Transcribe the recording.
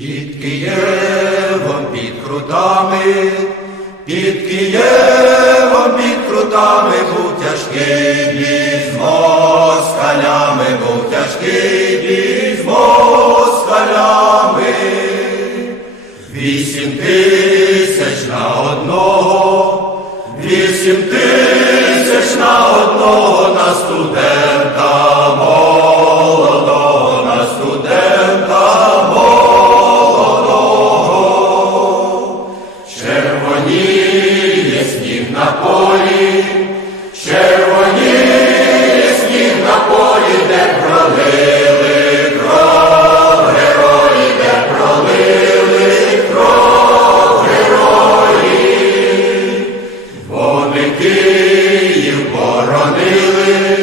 Під Києвом, під крутами, під Києвом, під крутами був тяжкий бій з москалями, був тяжкий бій з москалями. Вісім тисяч на одного, вісім тисяч на одного на студента. червоні сніг на де пролили кров, де пролили кров, герої, вони Київ боронили.